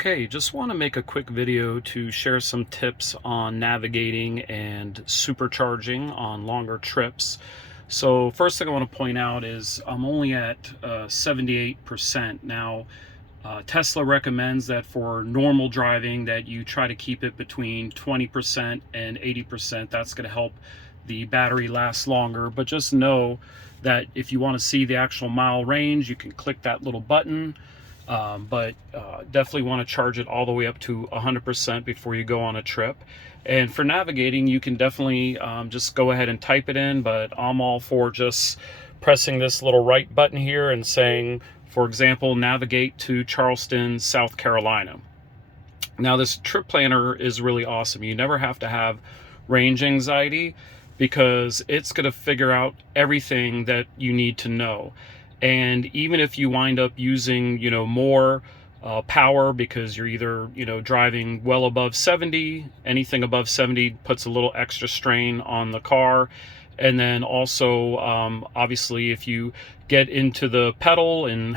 Okay, just want to make a quick video to share some tips on navigating and supercharging on longer trips. So first thing I want to point out is I'm only at 78%. Now, Tesla recommends that for normal driving that you try to keep it between 20% and 80%. That's going to help the battery last longer. But just know that if you want to see the actual mile range, you can click that little button. But definitely want to charge it all the way up to 100% before you go on a trip. And for navigating, you can definitely just go ahead and type it in, but I'm all for just pressing this little right button here and saying, for example, navigate to Charleston, South Carolina. Now, this trip planner is really awesome. You never have to have range anxiety because it's going to figure out everything that you need to know. And even if you wind up using, more power because you're either, driving well above 70, anything above 70 puts a little extra strain on the car. And then also, obviously, if you get into the pedal and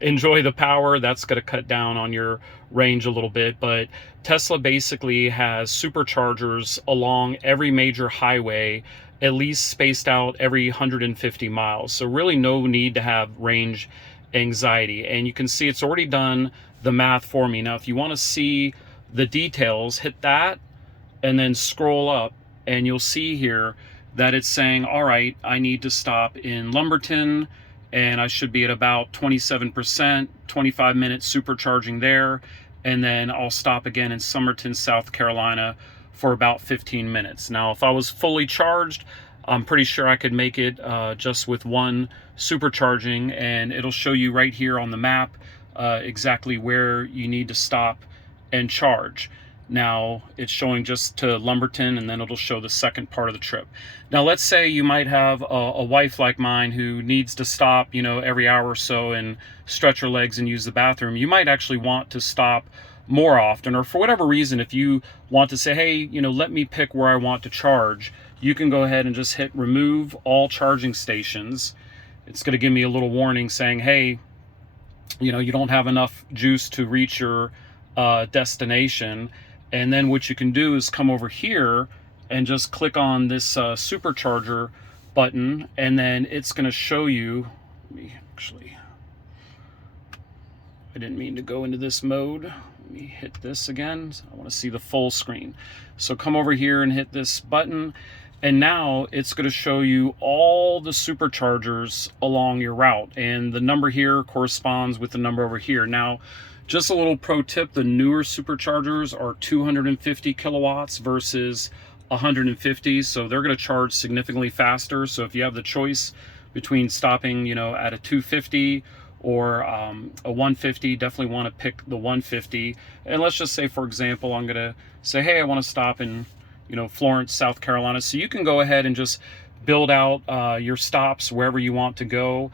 enjoy the power, that's going to cut down on your range a little bit. But Tesla basically has superchargers along every major highway, at least spaced out every 150 miles. So really no need to have range anxiety. And you can see it's already done the math for me. Now, if you want to see the details, hit that and then scroll up and you'll see here that it's saying, all right, I need to stop in Lumberton and I should be at about 27%, 25 minutes supercharging there. And then I'll stop again in Summerton, South Carolina for about 15 minutes. Now, if I was fully charged, I'm pretty sure I could make it just with one supercharging, and it'll show you right here on the map exactly where you need to stop and charge. Now, it's showing just to Lumberton, and then it'll show the second part of the trip. Now, let's say you might have a wife like mine who needs to stop, every hour or so and stretch her legs and use the bathroom. You might actually want to stop more often, or for whatever reason, if you want to say, hey, let me pick where I want to charge, you can go ahead and just hit remove all charging stations. It's going to give me a little warning saying, hey, you don't have enough juice to reach your destination. And then what you can do is come over here and just click on this supercharger button, and then it's going to show you, I didn't mean to go into this mode. Let me hit this again. I want to see the full screen. So come over here and hit this button, and now it's going to show you all the superchargers along your route. And the number here corresponds with the number over here. Now, just a little pro tip, the newer superchargers are 250 kilowatts versus 150, so they're going to charge significantly faster. So if you have the choice between stopping, at a 250 or a 150, definitely want to pick the 150. And let's just say, for example, I'm going to say, hey, I want to stop in, Florence, South Carolina. So you can go ahead and just build out your stops wherever you want to go.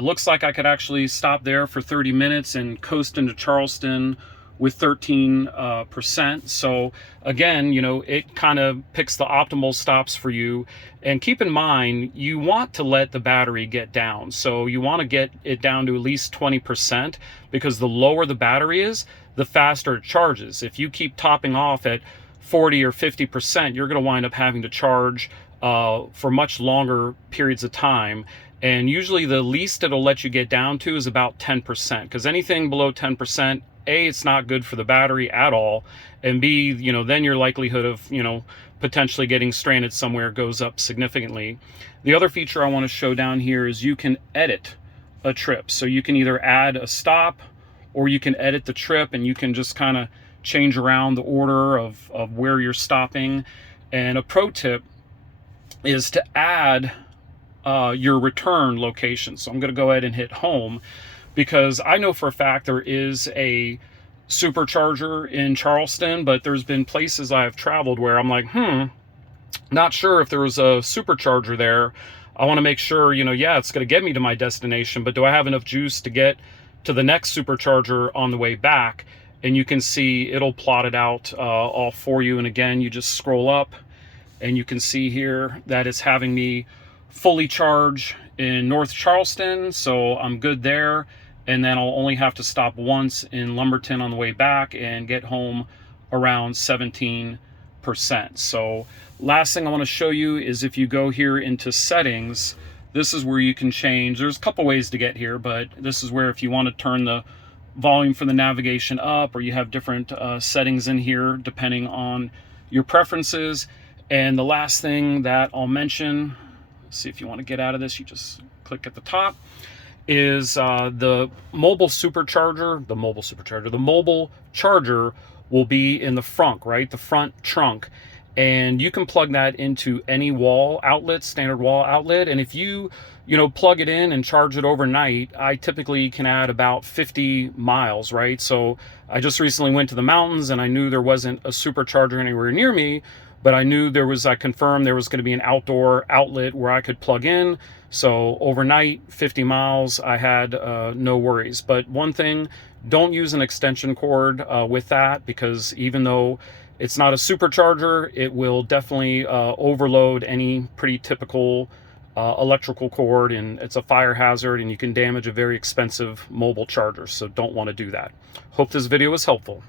Looks like I could actually stop there for 30 minutes and coast into Charleston with 13%. So again, it kind of picks the optimal stops for you. And keep in mind, you want to let the battery get down. So you want to get it down to at least 20%, because the lower the battery is, the faster it charges. If you keep topping off at 40 or 50%, you're going to wind up having to charge for much longer periods of time. And usually the least it'll let you get down to is about 10%, because anything below 10%, A, it's not good for the battery at all, and B, then your likelihood of, potentially getting stranded somewhere goes up significantly. The other feature I want to show down here is you can edit a trip. So you can either add a stop or you can edit the trip, and you can just kind of change around the order of where you're stopping. And a pro tip is to add your return location. So I'm going to go ahead and hit home, because I know for a fact there is a supercharger in Charleston, but there's been places I have traveled where I'm like, not sure if there was a supercharger there. I want to make sure, yeah, it's going to get me to my destination, but do I have enough juice to get to the next supercharger on the way back? And you can see it'll plot it out all for you. And again, you just scroll up and you can see here that it's having me fully charge in North Charleston, so I'm good there. and then I'll only have to stop once in Lumberton on the way back and get home around 17%. So last thing I want to show you is if you go here into settings, this is where you can change. There's a couple ways to get here, but this is where if you want to turn the volume for the navigation up, or you have different settings in here depending on your preferences. And the last thing that I'll mention, see if you want to get out of this, you just click at the top, is the mobile supercharger, the mobile charger will be in the front, right? The front trunk. And you can plug that into any wall outlet, standard wall outlet. And if you plug it in and charge it overnight, I typically can add about 50 miles, right? So I just recently went to the mountains and I knew there wasn't a supercharger anywhere near me, but I knew I confirmed there was going to be an outdoor outlet where I could plug in. So overnight, 50 miles, I had no worries. But one thing, don't use an extension cord with that, because even though it's not a supercharger, it will definitely overload any pretty typical electrical cord, and it's a fire hazard, and you can damage a very expensive mobile charger. So don't want to do that. Hope this video was helpful.